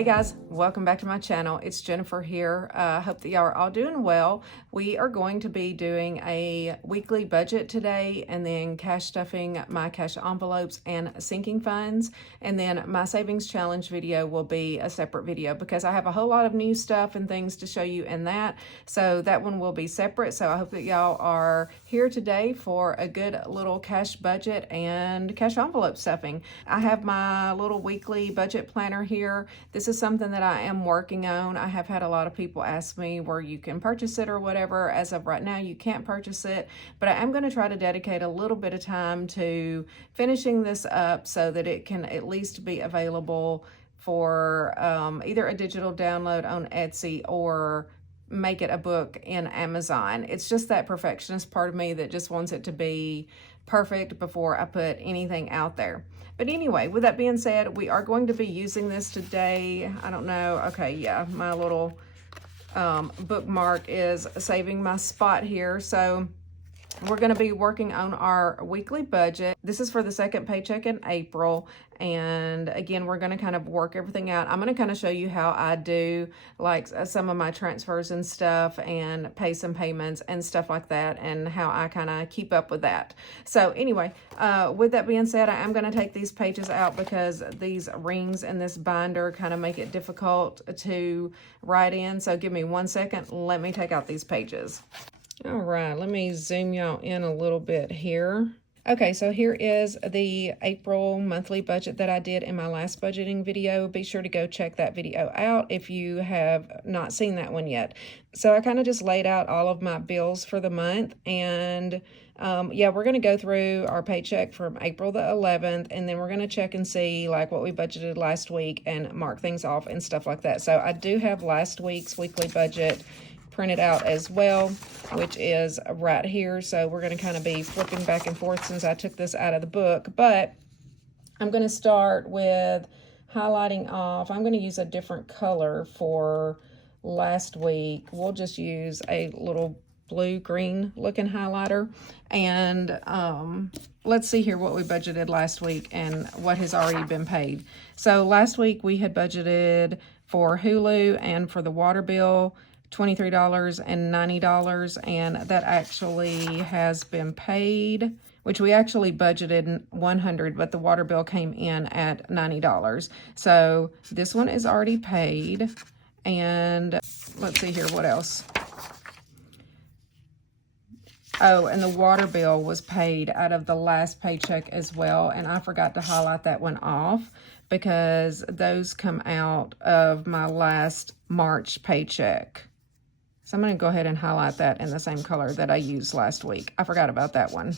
Hey guys, welcome back to my channel. It's Jennifer here. Hope that y'all are all doing well. We are going to be doing a weekly budget today, and then cash stuffing my cash envelopes and sinking funds. And then my savings challenge video will be a separate video because I have a whole lot of new stuff and things to show you in that. So that one will be separate. So I hope that y'all are here today for a good little cash budget and cash envelope stuffing. I have my little weekly budget planner here. This is something that I am working on. I have had a lot of people ask me where you can purchase it or whatever. As of right now, you can't purchase it, but I am going to try to dedicate a little bit of time to finishing this up so that it can at least be available for either a digital download on Etsy or make it a book in Amazon. It's just that perfectionist part of me that just wants it to be perfect before I put anything out there. But anyway, with that being said, we are going to be using this today. I don't know. Okay, yeah, my little bookmark is saving my spot here. So we're going to be working on our weekly budget. This is for the second paycheck in April. And again, we're going to kind of work everything out. I'm going to kind of show you how I do like some of my transfers and stuff and pay some payments and stuff like that and how I kind of keep up with that. So anyway, with that being said, I am going to take these pages out because these rings in this binder kind of make it difficult to write in. So give me 1 second. Let me take out these pages. All right, let me zoom y'all in a little bit here. Okay, so here is the April monthly budget that I did in my last budgeting video. Be sure to go check that video out if you have not seen that one yet. So I kind of just laid out all of my bills for the month, and yeah, we're going to go through our paycheck from April the 11th, and then we're going to check and see like what we budgeted last week and mark things off and stuff like that. So I do have last week's weekly budget printed out as well, which is right here. So we're going to kind of be flipping back and forth since I took this out of the book, but I'm going to start with highlighting off. I'm going to use a different color for last week. We'll just use a little blue-green looking highlighter, and let's see here what we budgeted last week and what has already been paid. So last week we had budgeted for Hulu and for the water bill $23 and $90, and that actually has been paid, which we actually budgeted $100, but the water bill came in at $90. So this one is already paid. And let's see here, what else? Oh, and the water bill was paid out of the last paycheck as well, and I forgot to highlight that one off because those come out of my last March paycheck. So I'm going to go ahead and highlight that in the same color that I used last week. I forgot about that one.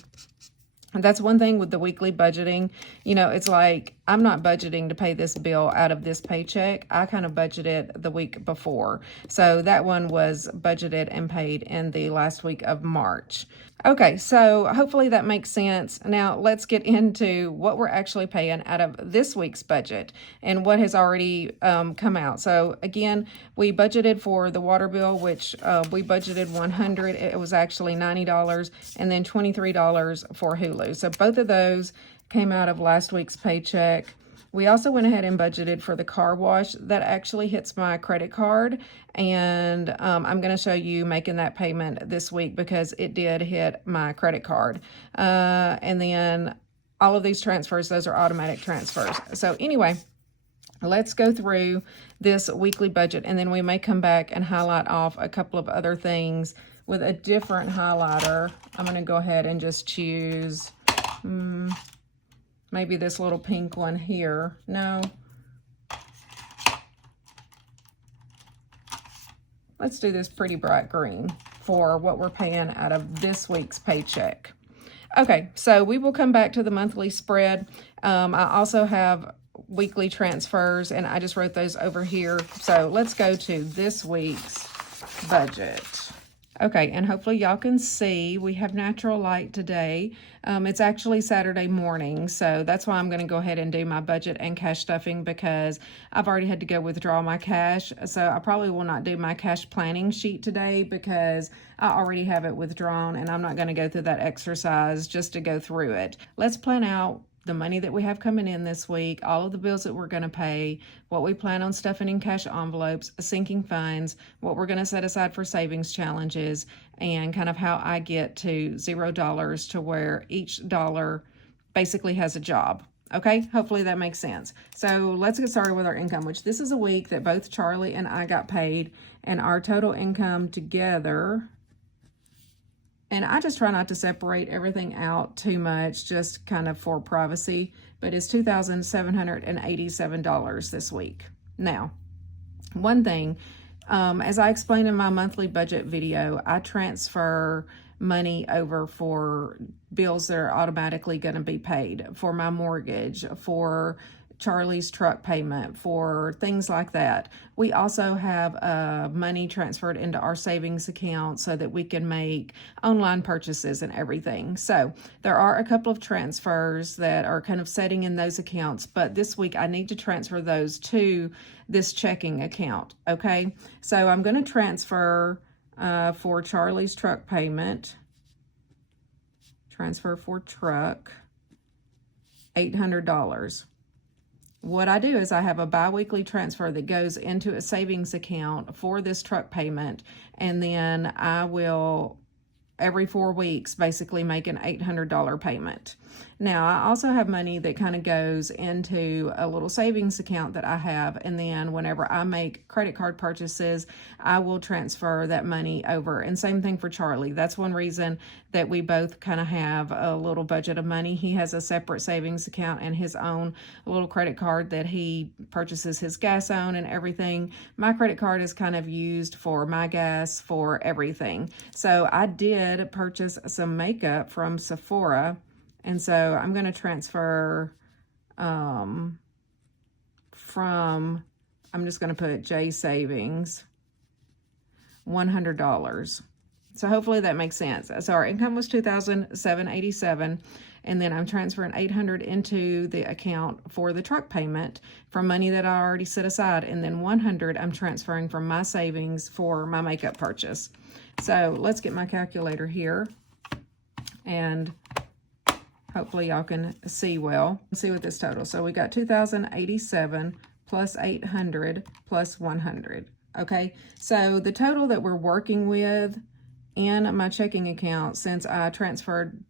And that's one thing with the weekly budgeting. You know, it's like I'm not budgeting to pay this bill out of this paycheck. I kind of budgeted the week before. So that one was budgeted and paid in the last week of March. Okay, so hopefully that makes sense. Now let's get into what we're actually paying out of this week's budget and what has already come out. So again, we budgeted for the water bill, which we budgeted $100. It was actually $90, and then $23 for Hulu. So both of those came out of last week's paycheck. We also went ahead and budgeted for the car wash. That actually hits my credit card, and I'm going to show you making that payment this week because it did hit my credit card. And then all of these transfers, those are automatic transfers. So anyway, let's go through this weekly budget, and then we may come back and highlight off a couple of other things with a different highlighter. I'm going to go ahead and just choose maybe this little pink one here. No. Let's do this pretty bright green for what we're paying out of this week's paycheck. Okay, so we will come back to the monthly spread. I also have weekly transfers, and I just wrote those over here. So let's go to this week's budget. Okay, and hopefully y'all can see we have natural light today. It's actually Saturday morning, so that's why I'm going to go ahead and do my budget and cash stuffing because I've already had to go withdraw my cash. So I probably will not do my cash planning sheet today because I already have it withdrawn, and I'm not going to go through that exercise just to go through it. Let's plan out the money that we have coming in this week, all of the bills that we're going to pay, what we plan on stuffing in cash envelopes, sinking funds, what we're going to set aside for savings challenges, and kind of how I get to $0 to where each dollar basically has a job. Okay, hopefully that makes sense. So let's get started with our income, which this is a week that both Charlie and I got paid, and our total income together, and I just try not to separate everything out too much, just kind of for privacy, but it's $2,787 this week. Now, one thing, as I explained in my monthly budget video, I transfer money over for bills that are automatically going to be paid, for my mortgage, for Charlie's truck payment, for things like that. We also have money transferred into our savings account so that we can make online purchases and everything. So there are a couple of transfers that are kind of setting in those accounts, but this week I need to transfer those to this checking account. Okay, so I'm going to transfer for Charlie's truck payment, transfer for truck, $800. What I do is I have a bi-weekly transfer that goes into a savings account for this truck payment, and then I will, every 4 weeks, basically make an $800 payment. Now, I also have money that kind of goes into a little savings account that I have, and then whenever I make credit card purchases, I will transfer that money over. And same thing for Charlie. That's one reason that we both kind of have a little budget of money. He has a separate savings account and his own little credit card that he purchases his gas on and everything. My credit card is kind of used for my gas, for everything. So I did purchase some makeup from Sephora, and so I'm going to transfer I'm just going to put J Savings, $100. So hopefully that makes sense. So our income was $2,787, and then I'm transferring $800 into the account for the truck payment from money that I already set aside, and then $100 I'm transferring from my savings for my makeup purchase. So let's get my calculator here, and hopefully y'all can see well. Let's see what this total. So we got 2,087 plus 800 plus 100. Okay, so the total that we're working with in my checking account, since I transferred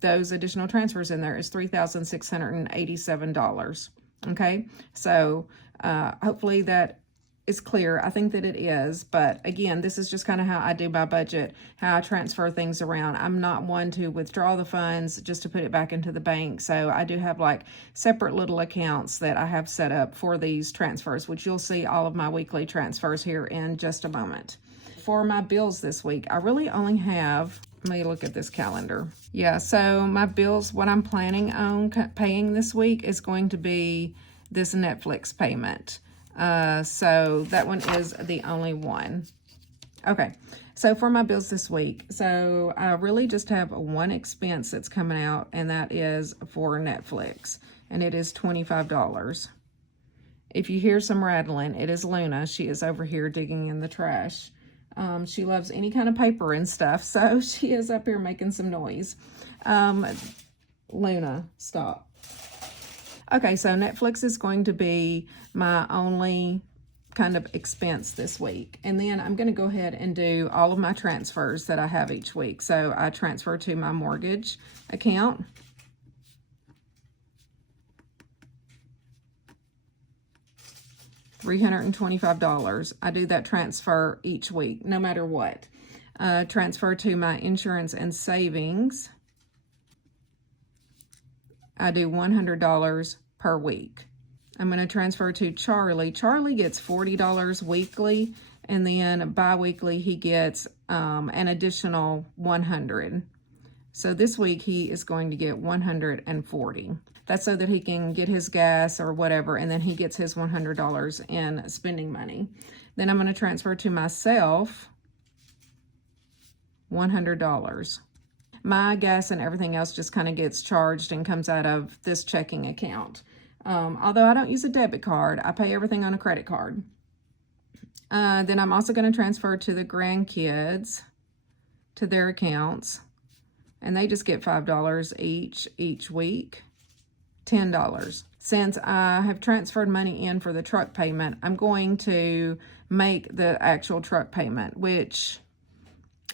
those additional transfers in there, is $3,687. Okay, so hopefully that is clear. I think that it is, but again, this is just kind of how I do my budget, how I transfer things around. I'm not one to withdraw the funds just to put it back into the bank. So I do have like separate little accounts that I have set up for these transfers, which you'll see all of my weekly transfers here in just a moment. For my bills this week, I really only have, let me look at this calendar. Yeah, so my bills, what I'm planning on paying this week is going to be this Netflix payment. So that one is the only one. Okay, so for my bills this week, so I really just have one expense that's coming out, and that is for Netflix, and it is $25. If you hear some rattling, it is Luna. She is over here digging in the trash. She loves any kind of paper and stuff, so she is up here making some noise. Luna, stop. Okay, so Netflix is going to be my only kind of expense this week. And then I'm going to go ahead and do all of my transfers that I have each week. So I transfer to my mortgage account. $325. I do that transfer each week, no matter what. Transfer to my insurance and savings. I do $100 per week. I'm going to transfer to Charlie. Charlie gets $40 weekly, and then bi-weekly he gets an additional $100. So this week he is going to get $140. That's so that he can get his gas or whatever, and then he gets his $100 in spending money. Then I'm going to transfer to myself $100. My gas and everything else just kind of gets charged and comes out of this checking account. Although I don't use a debit card, I pay everything on a credit card. Then I'm also going to transfer to the grandkids, to their accounts, and they just get $5 each week. $10. Since I have transferred money in for the truck payment, I'm going to make the actual truck payment, which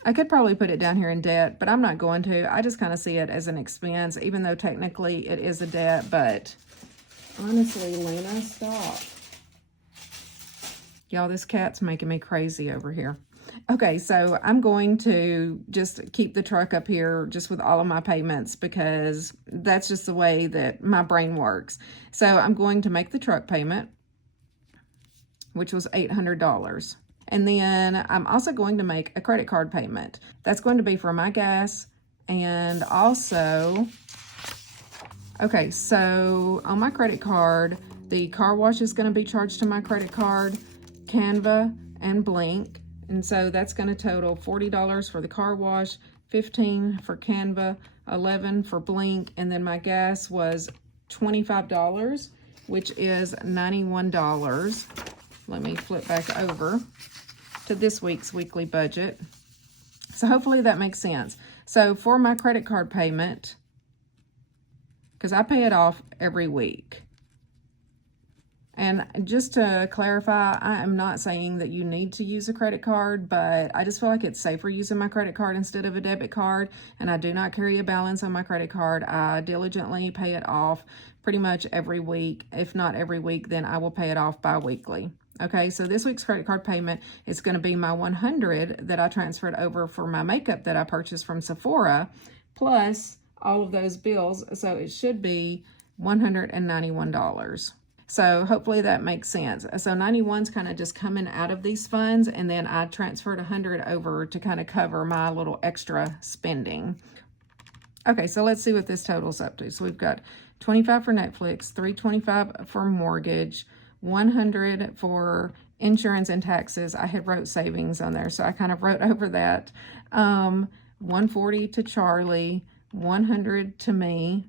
I could probably put it down here in debt, but I'm not going to. I just kind of see it as an expense, even though technically it is a debt. But honestly, Lena, stop. Y'all, this cat's making me crazy over here. Okay, so I'm going to just keep the truck up here just with all of my payments because that's just the way that my brain works. So I'm going to make the truck payment, which was $800. And then I'm also going to make a credit card payment. That's going to be for my gas and also, okay, so on my credit card, the car wash is going to be charged to my credit card, Canva, and Blink. And so that's going to total $40 for the car wash, $15 for Canva, $11 for Blink, and then my gas was $25, which is $91. Let me flip back over to this week's weekly budget. So hopefully that makes sense. So for my credit card payment, because I pay it off every week. And just to clarify, I am not saying that you need to use a credit card, but I just feel like it's safer using my credit card instead of a debit card. And I do not carry a balance on my credit card. I diligently pay it off pretty much every week. If not every week, then I will pay it off bi-weekly. Okay, so this week's credit card payment is going to be my $100 that I transferred over for my makeup that I purchased from Sephora, plus all of those bills. So it should be $191. So hopefully that makes sense. So 91's kind of just coming out of these funds, and then I transferred 100 over to kind of cover my little extra spending. Okay, so let's see what this totals up to. So we've got 25 for Netflix, 325 for mortgage, 100 for insurance and taxes. I had wrote savings on there, so I kind of wrote over that. 140 to Charlie, 100 to me,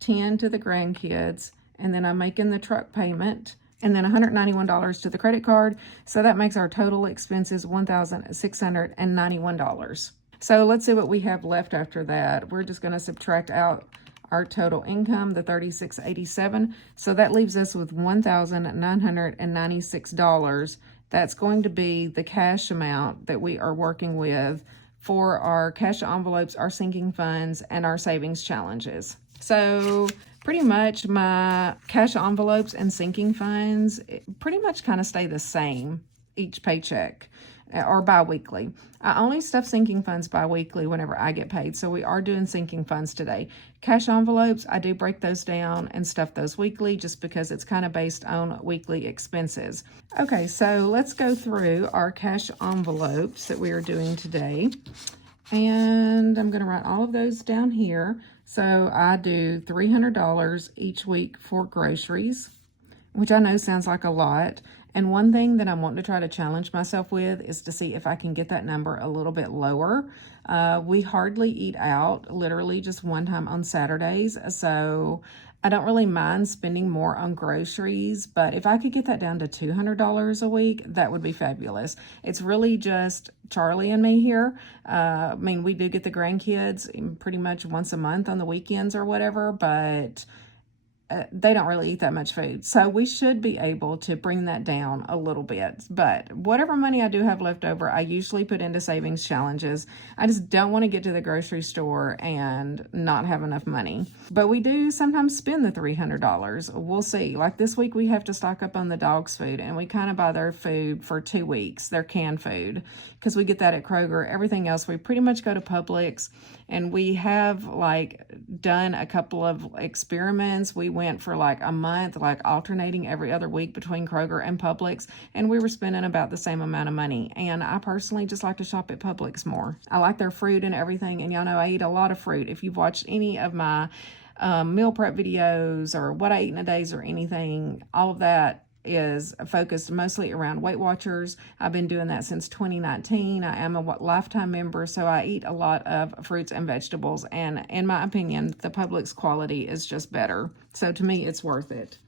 10 to the grandkids, and then I'm making the truck payment, and then $191 to the credit card. So that makes our total expenses $1,691. So let's see what we have left after that. We're just going to subtract out our total income, the $36.87. So that leaves us with $1,996. That's going to be the cash amount that we are working with for our cash envelopes, our sinking funds, and our savings challenges. So pretty much my cash envelopes and sinking funds pretty much kind of stay the same each paycheck or bi-weekly. I only stuff sinking funds bi-weekly whenever I get paid. So we are doing sinking funds today. Cash envelopes, I do break those down and stuff those weekly just because it's kind of based on weekly expenses. Okay, so let's go through our cash envelopes that we are doing today. And I'm going to write all of those down here. So I do $300 each week for groceries, which I know sounds like a lot. And one thing that I'm wanting to try to challenge myself with is to see if I can get that number a little bit lower. We hardly eat out, literally just one time on Saturdays. So I don't really mind spending more on groceries, but if I could get that down to $200 a week, that would be fabulous. It's really just Charlie and me here. I mean, we do get the grandkids pretty much once a month on the weekends or whatever, but they don't really eat that much food. So we should be able to bring that down a little bit. But whatever money I do have left over, I usually put into savings challenges. I just don't want to get to the grocery store and not have enough money. But we do sometimes spend the $300. We'll see. Like this week, we have to stock up on the dog's food, and we kind of buy their food for 2 weeks, their canned food, because we get that at Kroger. Everything else, we pretty much go to Publix. And we have like done a couple of experiments. We went for like a month, like alternating every other week between Kroger and Publix, and we were spending about the same amount of money. And I personally just like to shop at Publix more. I like their fruit and everything, and y'all know I eat a lot of fruit. If you've watched any of my meal prep videos or what I eat in a days or anything, all of that is focused mostly around Weight Watchers. I've been doing that since 2019. I am a lifetime member, so I eat a lot of fruits and vegetables, and in my opinion, the Publix quality is just better. So to me, it's worth it.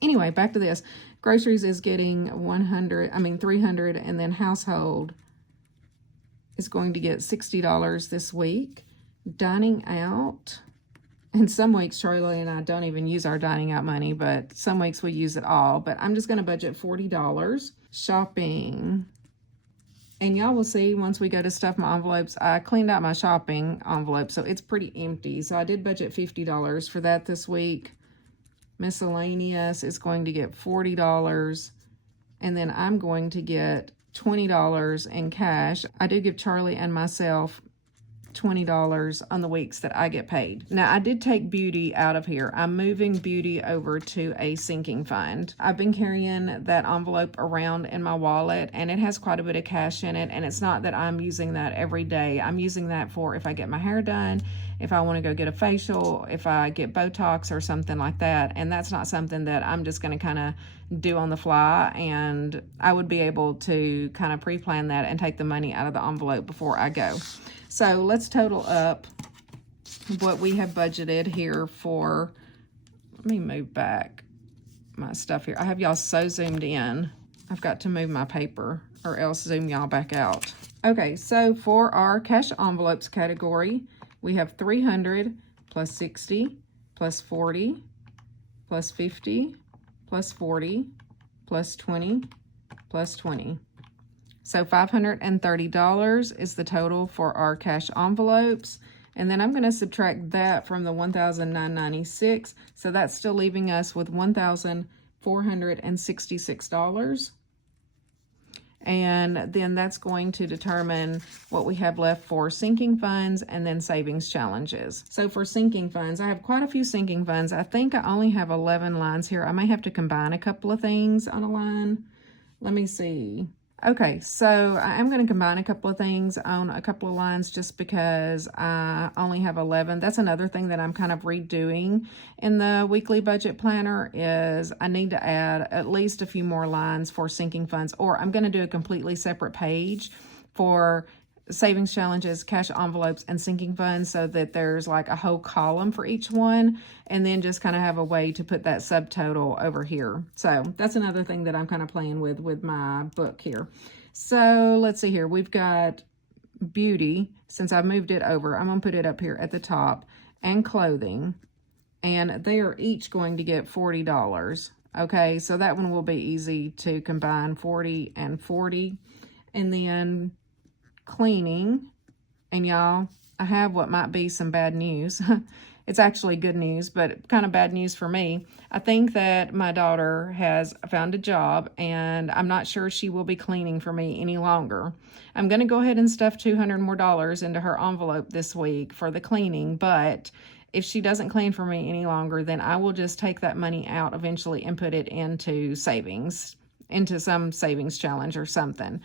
Anyway, back to this. Groceries is getting 300, and then household is going to get $60 this week. Dining out And some weeks, Charlie and I don't even use our dining out money, but some weeks we use it all. But I'm just going to budget $40. Shopping. And y'all will see once we go to stuff my envelopes, I cleaned out my shopping envelope, so it's pretty empty. So I did budget $50 for that this week. Miscellaneous is going to get $40. And then I'm going to get $20 in cash. I do give Charlie and myself $20 on the weeks that I get paid. Now, I did take beauty out of here. I'm moving beauty over to a sinking fund. I've been carrying that envelope around in my wallet, and it has quite a bit of cash in it, and it's not that I'm using that every day. I'm using that for if I get my hair done, if I want to go get a facial, if I get Botox or something like that, and that's not something that I'm just going to kind of do on the fly, and I would be able to kind of pre-plan that and take the money out of the envelope before I go. So let's total up what we have budgeted here for, let me move back my stuff here. I have y'all so zoomed in. I've got to move my paper or else zoom y'all back out. Okay, so for our cash envelopes category, we have 300 plus 60 plus 40 plus 50 plus 40 plus 20 plus 20. So $530 is the total for our cash envelopes. And then I'm going to subtract that from the $1,996. So that's still leaving us with $1,466. And then that's going to determine what we have left for sinking funds and then savings challenges. So for sinking funds, I have quite a few sinking funds. I think I only have 11 lines here. I may have to combine a couple of things on a line. Let me see. Okay, so I am going to combine a couple of things on a couple of lines just because I only have 11. That's another thing that I'm kind of redoing in the weekly budget planner is I need to add at least a few more lines for sinking funds, or I'm going to do a completely separate page for savings challenges, cash envelopes, and sinking funds so that there's like a whole column for each one, and then just kind of have a way to put that subtotal over here. So that's another thing that I'm kind of playing with my book here. So let's see here. We've got beauty. Since I've moved it over, I'm going to put it up here at the top, and clothing, and they are each going to get $40. Okay, so that one will be easy to combine, 40 and 40. And then cleaning, and y'all, I have what might be some bad news. It's actually good news, but kind of bad news for me. I think that my daughter has found a job, and I'm not sure she will be cleaning for me any longer. I'm going to go ahead and stuff $200 more into her envelope this week for the cleaning, but if she doesn't clean for me any longer, then I will just take that money out eventually and put it into savings, into some savings challenge or something.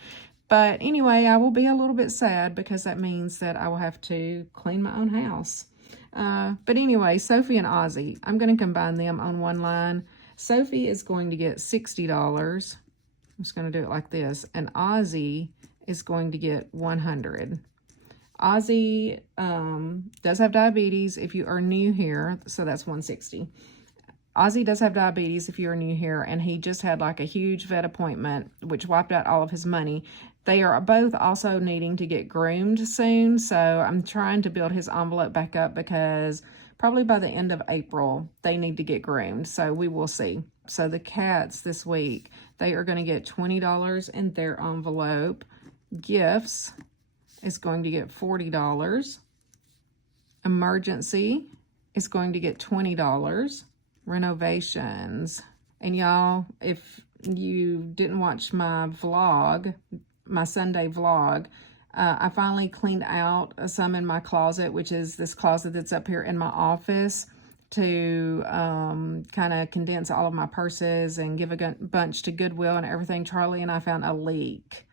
But anyway, I will be a little bit sad because that means that I will have to clean my own house. But anyway, Sophie and Ozzy, I'm going to combine them on one line. Sophie is going to get $60. I'm just going to do it like this. And Ozzy is going to get $100. Ozzy does have diabetes if you are new here, so that's $160. Ozzy does have diabetes if you're new here, and he just had like a huge vet appointment, which wiped out all of his money. They are both also needing to get groomed soon, so I'm trying to build his envelope back up because probably by the end of April, they need to get groomed, so we will see. So the cats this week, they are going to get $20 in their envelope. Gifts is going to get $40. Emergency is going to get $20. Renovations, and y'all, if you didn't watch my vlog, my Sunday vlog, I finally cleaned out some in my closet, which is this closet that's up here in my office, to kind of condense all of my purses and give a bunch to Goodwill and everything. Charlie and I found a leak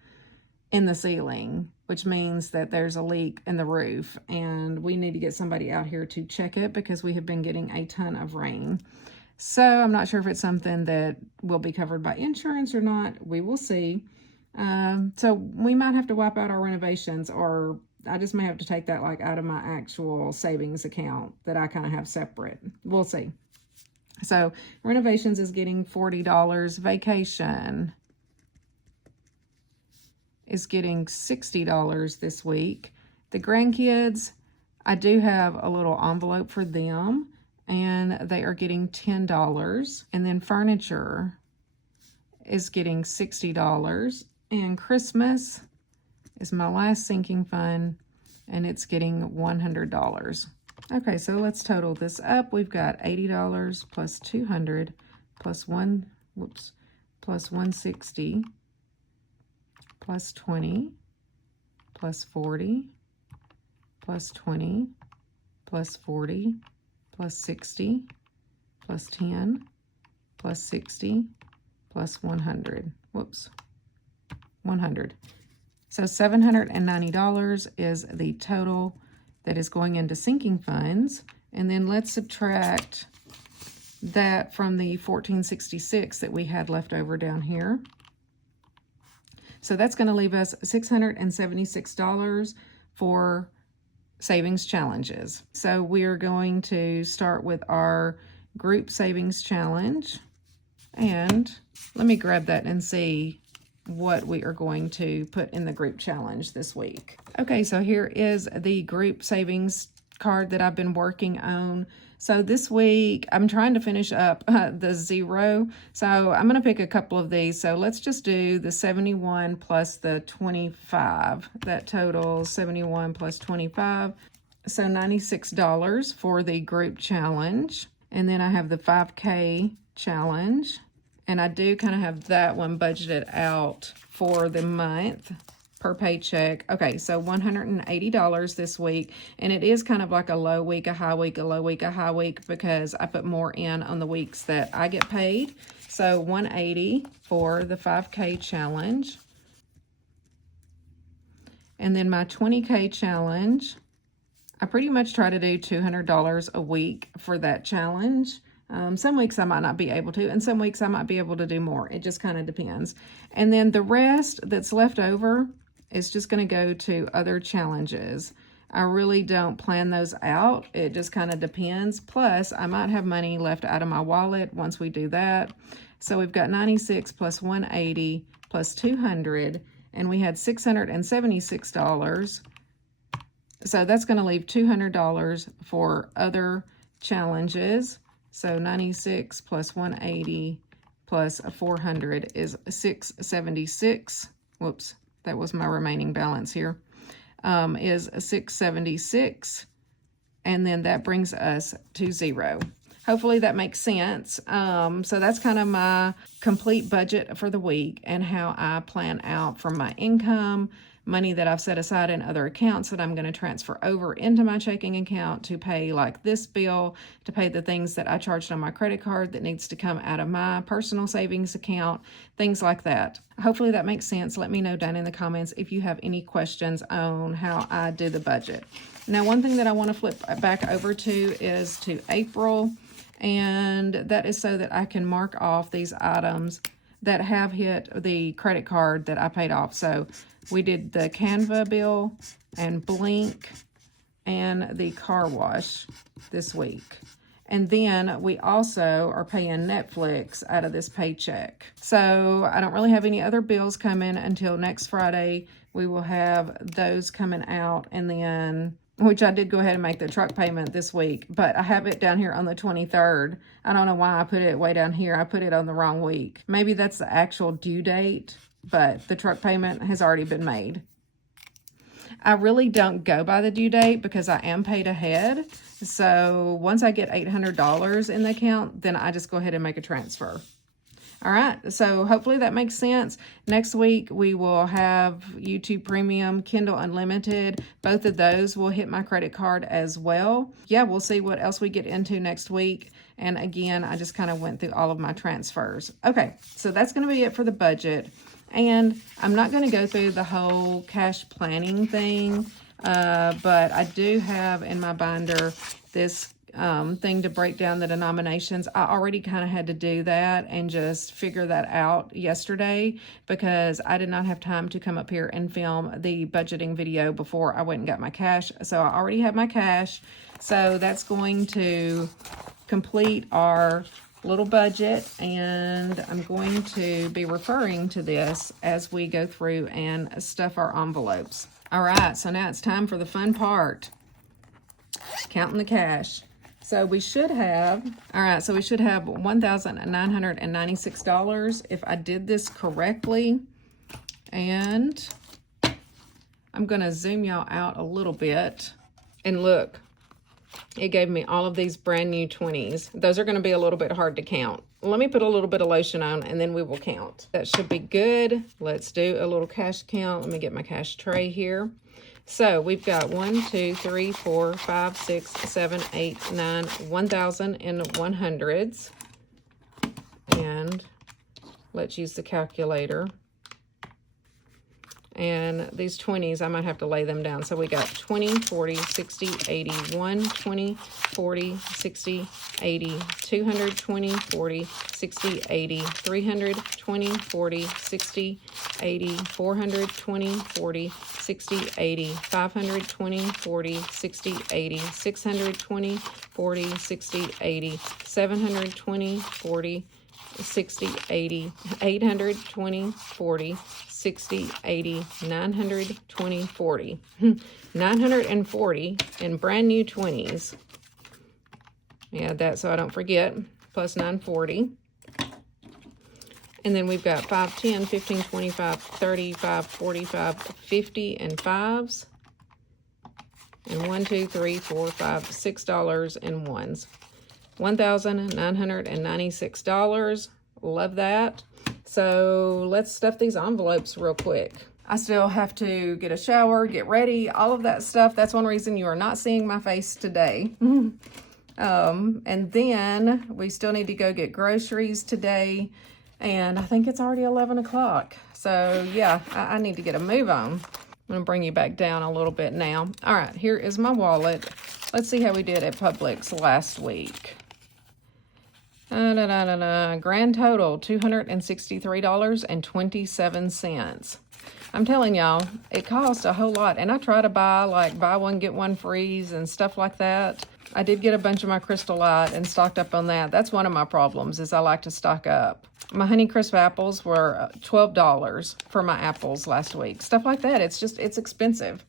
in the ceiling, which means that there's a leak in the roof, and we need to get somebody out here to check it because we have been getting a ton of rain. So I'm not sure if it's something that will be covered by insurance or not. We will see. So we might have to wipe out our renovations, or I just may have to take that like out of my actual savings account that I kind of have separate. We'll see. So renovations is getting $40. Vacation is getting $60 this week. The grandkids, I do have a little envelope for them, and they are getting $10. And then furniture is getting $60. And Christmas is my last sinking fund, and it's getting $100. Okay, so let's total this up. We've got $80 plus 200 plus plus 160 plus 20 plus 40 plus 20 plus 40 plus 60 plus 10 plus 60 plus 100. 100. So $790 is the total that is going into sinking funds. And then let's subtract that from the $1466 that we had left over down here. So that's going to leave us $676 for savings challenges. So we're going to start with our group savings challenge. And let me grab that and see what we are going to put in the group challenge this week. Okay, so here is the group savings card that I've been working on. So this week, I'm trying to finish up the 0. So I'm going to pick a couple of these. So let's just do the 71 plus the 25. That totals 71 plus 25. So $96 for the group challenge. And then I have the 5K challenge. And I do kind of have that one budgeted out for the month per paycheck. Okay, so $180 this week. And it is kind of like a low week, a high week, a low week, a high week, because I put more in on the weeks that I get paid. So $180 for the 5K challenge. And then my 20K challenge, I pretty much try to do $200 a week for that challenge. Some weeks I might not be able to, and some weeks I might be able to do more. It just kind of depends. And then the rest that's left over is just going to go to other challenges. I really don't plan those out. It just kind of depends. Plus, I might have money left out of my wallet once we do that. So we've got 96 plus 180 plus 200, and we had $676. So that's going to leave $200 for other challenges. So 96 plus 180 plus 400 is 676. Whoops, that was my remaining balance here. Is 676. And then that brings us to 0. Hopefully that makes sense. So that's kind of my complete budget for the week and how I plan out from my income, money that I've set aside in other accounts that I'm going to transfer over into my checking account to pay like this bill, to pay the things that I charged on my credit card that needs to come out of my personal savings account, things like that. Hopefully that makes sense. Let me know down in the comments if you have any questions on how I do the budget. Now, one thing that I want to flip back over to is to April, and that is so that I can mark off these items that have hit the credit card that I paid off. So we did the Canva bill and Blink and the car wash this week. And then we also are paying Netflix out of this paycheck. So I don't really have any other bills coming until next Friday. We will have those coming out, and then, which I did go ahead and make the truck payment this week, but I have it down here on the 23rd. I don't know why I put it way down here. I put it on the wrong week. Maybe that's the actual due date, but the truck payment has already been made. I really don't go by the due date because I am paid ahead. So once I get $800 in the account, then I just go ahead and make a transfer. All right, so hopefully that makes sense. Next week, we will have YouTube Premium, Kindle Unlimited. Both of those will hit my credit card as well. Yeah, we'll see what else we get into next week. And again, I just kind of went through all of my transfers. Okay, so that's going to be it for the budget. And I'm not going to go through the whole cash planning thing, but I do have in my binder this thing to break down the denominations. I already kind of had to do that and just figure that out yesterday because I did not have time to come up here and film the budgeting video before I went and got my cash. So I already have my cash. So that's going to complete our little budget, and I'm going to be referring to this as we go through and stuff our envelopes. All right, so now it's time for the fun part. counting the cash. So we should have, all right, so we should have $1,996 if I did this correctly. And I'm gonna zoom y'all out a little bit. And look, it gave me all of these brand new 20s. Those are gonna be a little bit hard to count. Let me put a little bit of lotion on and then we will count. That should be good. Let's do a little cash count. Let me get my cash tray here. So we've got 1, 2, 3, 4, 5, 6, 7, 8, 9, 1,000 in 100s. And let's use the calculator. And these 20s, I might have to lay them down. So we got 20, 40, 60, 80, 1, 20, 40, 60, 80, 200, 20, 40, 60, 80, 300, 20, 40, 60, 80, 400, 20, 40, 60, 80, 500, 20, 40, 60, 80, 600, 20, 40, 60, 80, 700, 20, 40, 60, 80, 800, 20, 40, 60, 80, 900, 20, 40. 940 in brand new 20s. Add that so I don't forget, plus 940. And then we've got 5, 10, 15, 25, 35, 45, 50 and 5s. And 1, 2, 3, 4, 5, $6 in 1s. $1,996. Love that. So let's stuff these envelopes real quick. I still have to get a shower, get ready, all of that stuff. That's one reason you are not seeing my face today. And then we still need to go get groceries today. And I think it's already 11 o'clock. So yeah, I need to get a move on. I'm gonna bring you back down a little bit now. All right, here is my wallet. Let's see how we did at Publix last week. Grand total, $263.27. I'm telling y'all, it costs a whole lot. And I try to buy, like, buy one, get one frees and stuff like that. I did get a bunch of my Crystal Light and stocked up on that. That's one of my problems, is I like to stock up. My Honey Crisp apples were $12 for my apples last week. Stuff like that. It's expensive.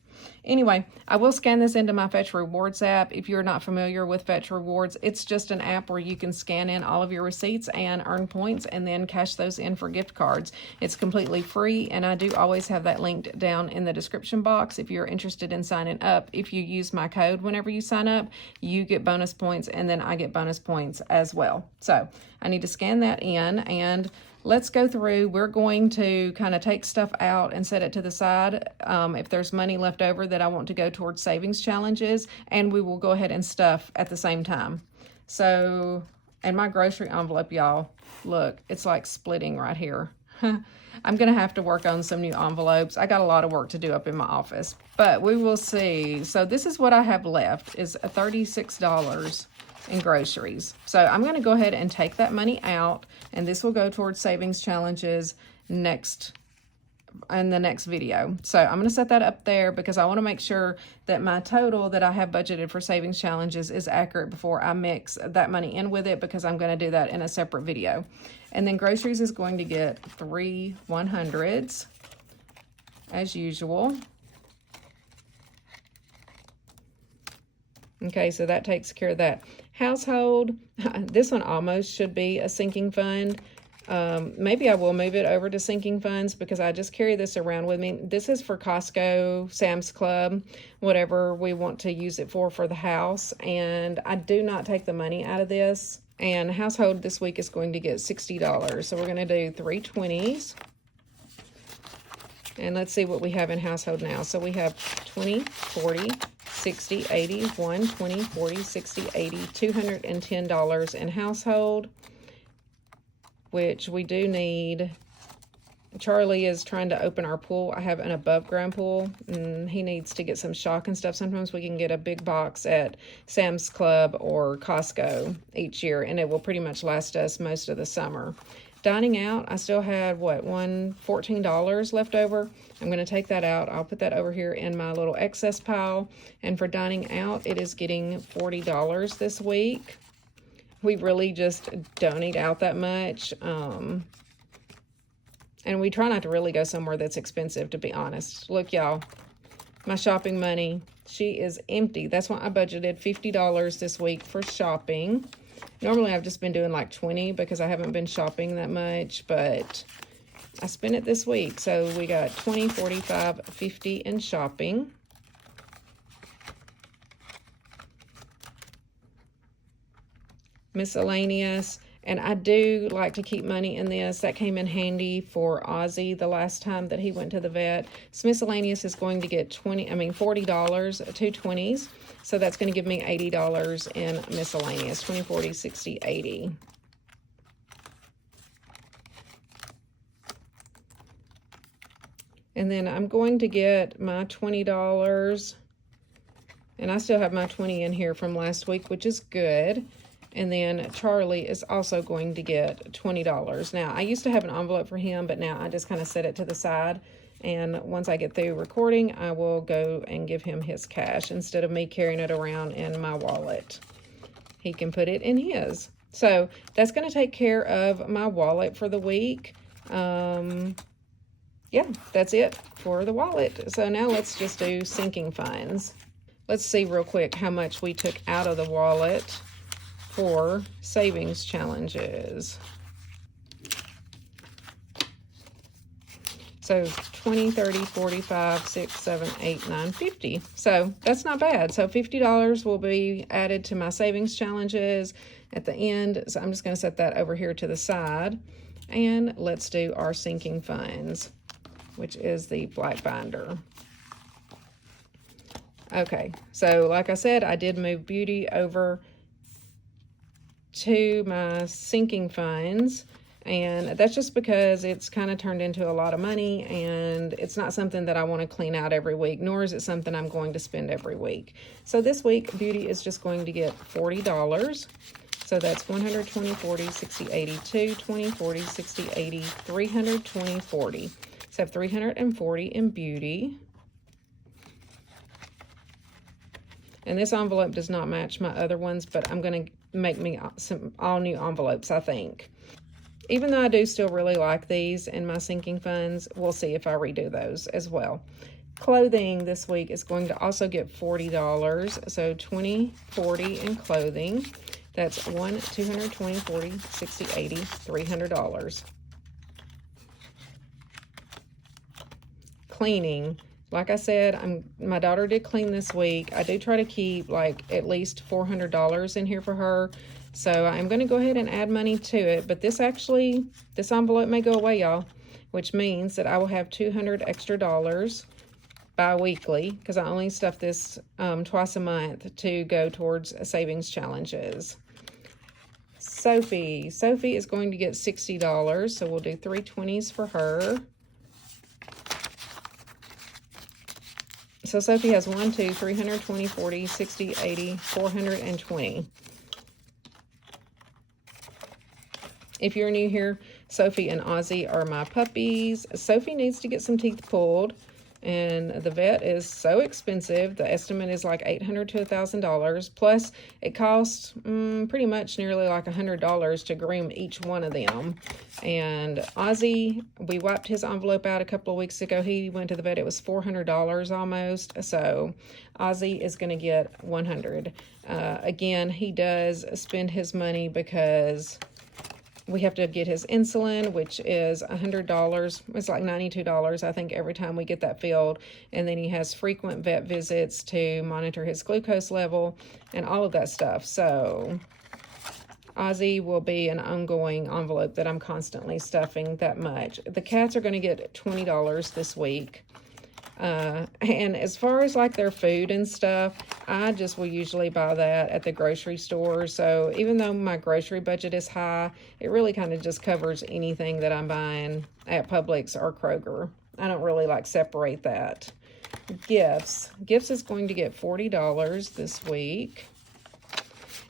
Anyway, I will scan this into my Fetch Rewards app. If you're not familiar with Fetch Rewards, it's just an app where you can scan in all of your receipts and earn points and then cash those in for gift cards. It's completely free, and I do always have that linked down in the description box if you're interested in signing up. If you use my code whenever you sign up, you get bonus points, and then I get bonus points as well. So I need to scan that in, and let's go through. We're going to kind of take stuff out and set it to the side if there's money left over that I want to go towards savings challenges, and we will go ahead and stuff at the same time. So, and my grocery envelope, y'all, look, it's like splitting right here. I'm going to have to work on some new envelopes. I got a lot of work to do up in my office, but we will see. So this is what I have left, is $36 in groceries. So I'm going to go ahead and take that money out, and this will go towards savings challenges in the next video. So I'm going to set that up there because I want to make sure that my total that I have budgeted for savings challenges is accurate before I mix that money in with it, because I'm going to do that in a separate video. And then groceries is going to get 3 100s as usual. Okay, so that takes care of that. Household, this one almost should be a sinking fund. Maybe I will move it over to sinking funds because I just carry this around with me. This is for Costco, Sam's Club, whatever we want to use it for the house. And I do not take the money out of this. And household this week is going to get $60. So we're going to do 3 20s. And let's see what we have in household now. So we have 20, 40, 60, 80, 1, 20, 40, 60, 80, $210 in household, which we do need. Charlie is trying to open our pool. I have an above ground pool, and he needs to get some shock and stuff. Sometimes we can get a big box at Sam's Club or Costco each year, and it will pretty much last us most of the summer. Dining out, I still had, $14 left over. I'm going to take that out. I'll put that over here in my little excess pile. And for dining out, it is getting $40 this week. We really just don't eat out that much. And we try not to really go somewhere that's expensive, to be honest. Look, y'all, my shopping money. She is empty. That's why I budgeted $50 this week for shopping. Normally I've just been doing like 20 because I haven't been shopping that much, but I spent it this week. So we got 20, 45, 50 in shopping. Miscellaneous. And I do like to keep money in this. That came in handy for Ozzy the last time that he went to the vet. So miscellaneous is going to get $40, 2 20s. So that's going to give me $80 in miscellaneous. 20, 40, 60, 80. And then I'm going to get my $20. And I still have my 20 in here from last week, which is good. And then Charlie is also going to get $20. Now, I used to have an envelope for him, but now I just kind of set it to the side. And once I get through recording, I will go and give him his cash instead of me carrying it around in my wallet. He can put it in his. So that's going to take care of my wallet for the week. Yeah, that's it for the wallet. So now let's just do sinking funds. Let's see real quick how much we took out of the wallet for savings challenges. So 20, 30, 45, 6, 7, 8, 9, 50. So that's not bad. So $50 will be added to my savings challenges at the end. So I'm just going to set that over here to the side. And let's do our sinking funds, which is the black binder. Okay, so like I said, I did move Beauty over to my sinking funds, and that's just because it's kind of turned into a lot of money, and it's not something that I want to clean out every week, nor is it something I'm going to spend every week. So this week, Beauty is just going to get $40. So that's 120, 40, 60, 80, 2, 20, 40, 60, 80, 320, 40. So I have 340 in Beauty. And this envelope does not match my other ones, but I'm going to make me some all new envelopes, I think. Even though I do still really like these in my sinking funds, we'll see if I redo those as well. Clothing this week is going to also get $40. So 20, 40 in clothing. That's 1, 220, 40, 60, 80, $300. Cleaning. Like I said, my daughter did clean this week. I do try to keep like at least $400 in here for her. So I'm going to go ahead and add money to it. But this envelope may go away, y'all, which means that I will have $200 extra bi-weekly, because I only stuff this twice a month to go towards savings challenges. Sophie is going to get $60. So we'll do 3 20s for her. So Sophie has 1, 2, 320, 40, 60, 80, 420. If you're new here, Sophie and Ozzy are my puppies. Sophie needs to get some teeth pulled, and the vet is so expensive. The estimate is like $800 to $1,000. Plus, it costs pretty much nearly like $100 to groom each one of them. And Ozzy, we wiped his envelope out a couple of weeks ago. He went to the vet. It was $400 almost. So Ozzy is going to get $100. Again, he does spend his money because we have to get his insulin, which is $100. It's like $92, I think, every time we get that filled. And then he has frequent vet visits to monitor his glucose level and all of that stuff. So Ozzy will be an ongoing envelope that I'm constantly stuffing that much. The cats are going to get $20 this week. And as far as like their food and stuff, I just will usually buy that at the grocery store. So even though my grocery budget is high, it really kind of just covers anything that I'm buying at Publix or Kroger. I don't really like separate that. Gifts is going to get $40 this week.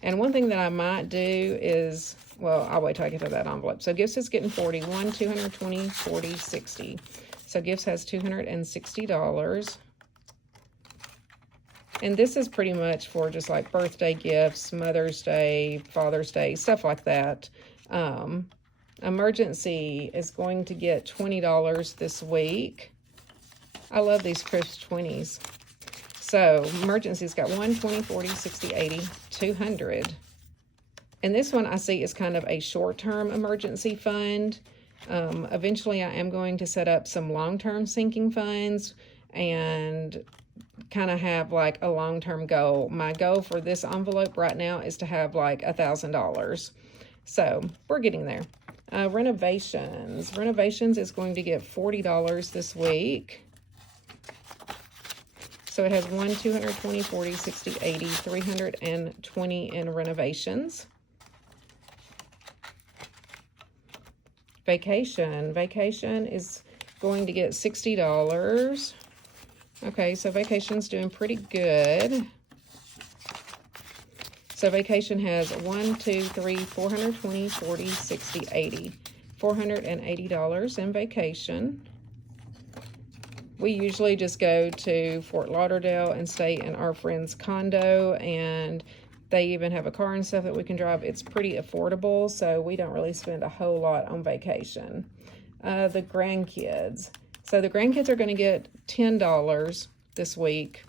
And one thing that I might do is, well, I'll wait till I get to that envelope. So Gifts is getting 40, 1, 220, 40, 60. So Gifts has $260. And this is pretty much for just like birthday gifts, Mother's Day, Father's Day, stuff like that. Emergency is going to get $20 this week. I love these crisp 20s. So emergency's got 1, 20, 40, 60, 80, 200. And this one I see is kind of a short-term emergency fund. Eventually I am going to set up some long-term sinking funds and kind of have like a long-term goal. My goal for this envelope right now is to have like $1,000. So we're getting there. Renovations. Renovations is going to get $40 this week. So it has 1, 220, 40, 60, 80, 320 in renovations. Vacation. Vacation is going to get $60. Okay, so vacation's doing pretty good. So vacation has 1, 2, 3, 420, 40, 60, 80. $480 in vacation. We usually just go to Fort Lauderdale and stay in our friend's condo, and they even have a car and stuff that we can drive. It's pretty affordable, so we don't really spend a whole lot on vacation. The grandkids. So the grandkids are going to get $10 this week.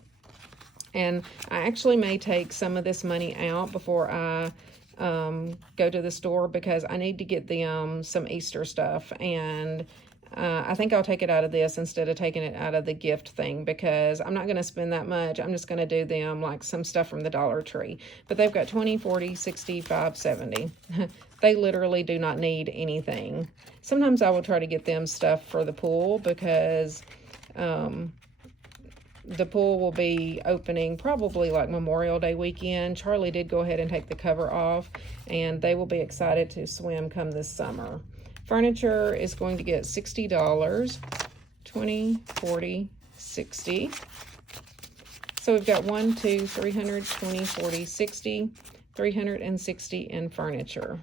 And I actually may take some of this money out before I go to the store, because I need to get them some Easter stuff. And I think I'll take it out of this instead of taking it out of the gift thing, because I'm not going to spend that much. I'm just going to do them like some stuff from the Dollar Tree. But they've got 20, 40, 60, 5, 70. They literally do not need anything. Sometimes I will try to get them stuff for the pool, because the pool will be opening probably like Memorial Day weekend. Charlie did go ahead and take the cover off, and they will be excited to swim come this summer. Furniture is going to get $60, 20, 40, 60. So we've got 1, 2, 320, 40, 60, 360 in furniture.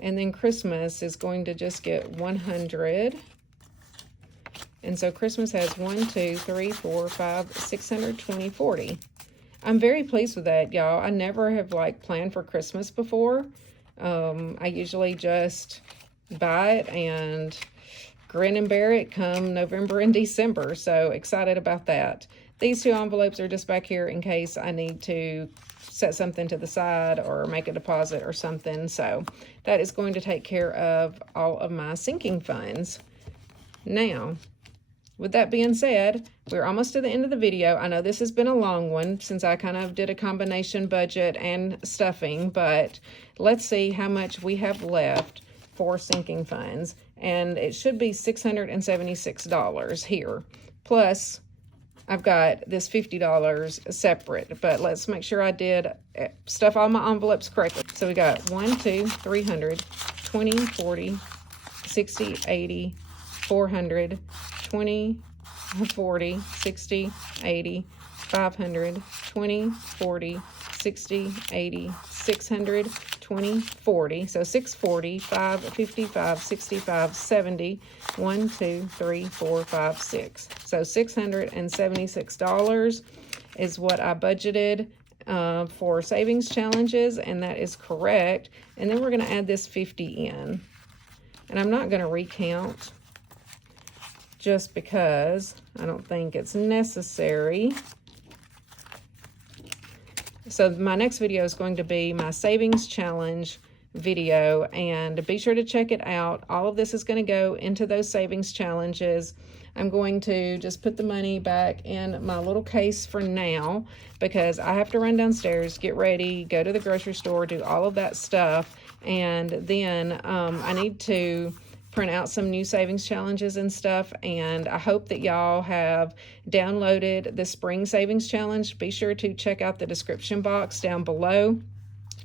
And then Christmas is going to just get 100. And so Christmas has 1, 2, 3, 4, 5, 620, 40. I'm very pleased with that, y'all. I never have like planned for Christmas before. I usually just buy it and grin and bear it come November and December. So excited about that. These two envelopes are just back here in case I need to set something to the side or make a deposit or something. So that is going to take care of all of my sinking funds. Now, with that being said, we're almost to the end of the video. I know this has been a long one since I kind of did a combination budget and stuffing, but let's see how much we have left for sinking funds. And it should be $676 here. Plus, I've got this $50 separate, but let's make sure I did stuff all my envelopes correctly. So we got 1, 2, 300, 20, 40, 60, 80, 400, 20, 40, 60, 80, 500, 20, 40, 60, 80, 600, 20, 40. So 640, 5, 55, 65, 70, 1, 2, 3, 4, 5, 6. So $676 is what I budgeted for savings challenges, and that is correct. And then we're going to add this 50 in. And I'm not going to recount, just because I don't think it's necessary. So my next video is going to be my savings challenge video, and be sure to check it out. All of this is going to go into those savings challenges. I'm going to just put the money back in my little case for now, because I have to run downstairs, get ready, go to the grocery store, do all of that stuff, and then I need to print out some new savings challenges and stuff. And I hope that y'all have downloaded the spring savings challenge. Be sure to check out the description box down below,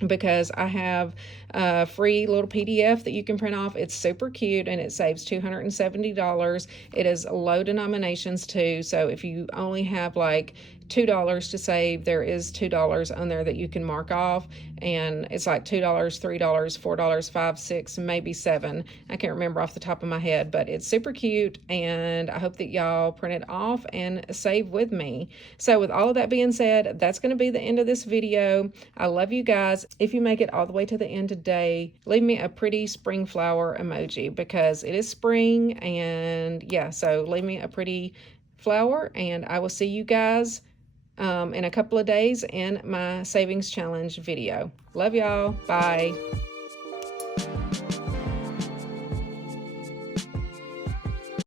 because I have a free little PDF that you can print off. It's super cute, and it saves $270. It is low denominations too, so if you only have like $2 to save, there is $2 on there that you can mark off, and it's like $2, $3, $4, $5, $6, maybe $7. I can't remember off the top of my head, but it's super cute, and I hope that y'all print it off and save with me. So with all of that being said, that's going to be the end of this video. I love you guys. If you make it all the way to the end today, leave me a pretty spring flower emoji, because it is spring, and yeah, so leave me a pretty flour, and I will see you guys in a couple of days in my savings challenge video. Love y'all. Bye.